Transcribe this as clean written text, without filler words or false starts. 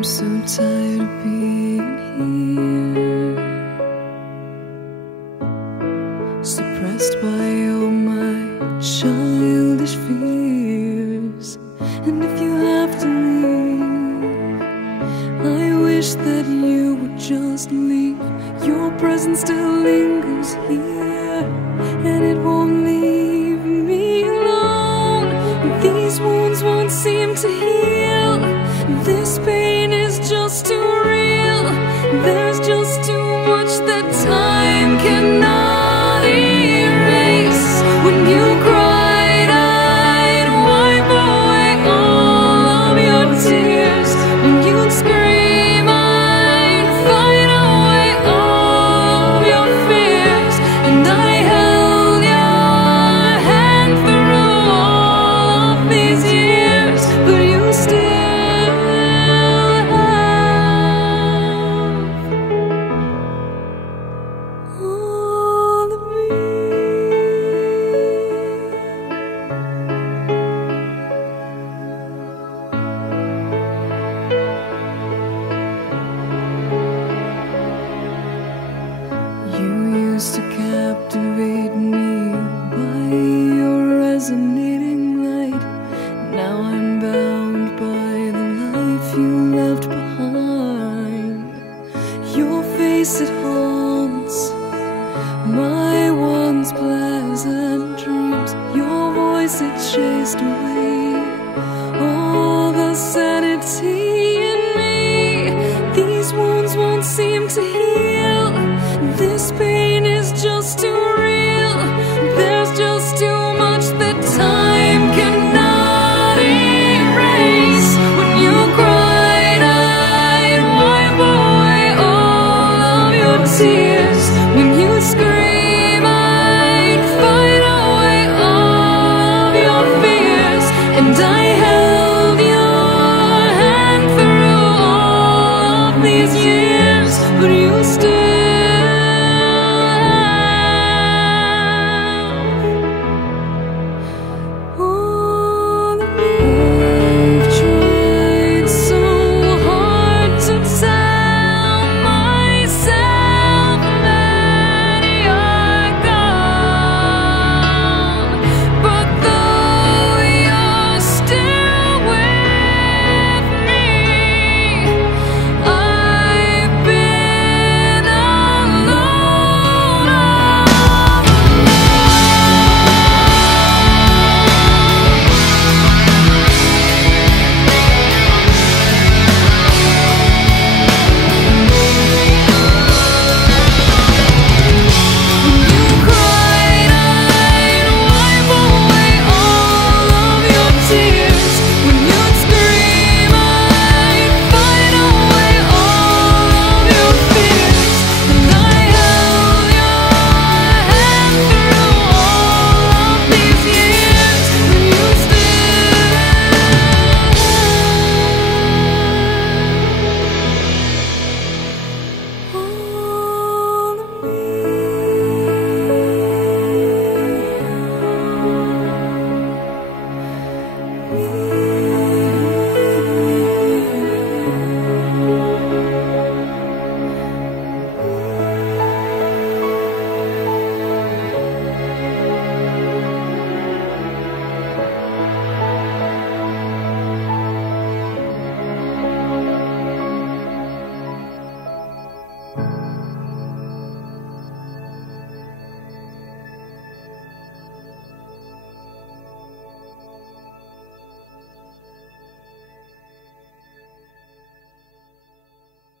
I'm so tired of being here, suppressed by all my childish fears. And if you have to leave, I wish that you would just leave. Your presence still lingers here, and it won't leave me alone. These wounds won't seem to heal. This pain is just too real. There's just too much that time cannot erase. When you cried, I'd wipe away all of your tears. When you'd scream, I'd fight away all of your fears. And I held your hand through all of these years, but you still to captivate me by your resonating light. Now I'm bound by the life you left behind. Your face, it haunts my once pleasant dreams. Your voice, it chased away all the sanity in me. These wounds won't seem to heal. This pain is just too real. There's just too much that time cannot erase. When you cried, I'd wipe away all of your tears. When you scream, I'd fight away all of your fears. And I held your hand through all of these years, but you still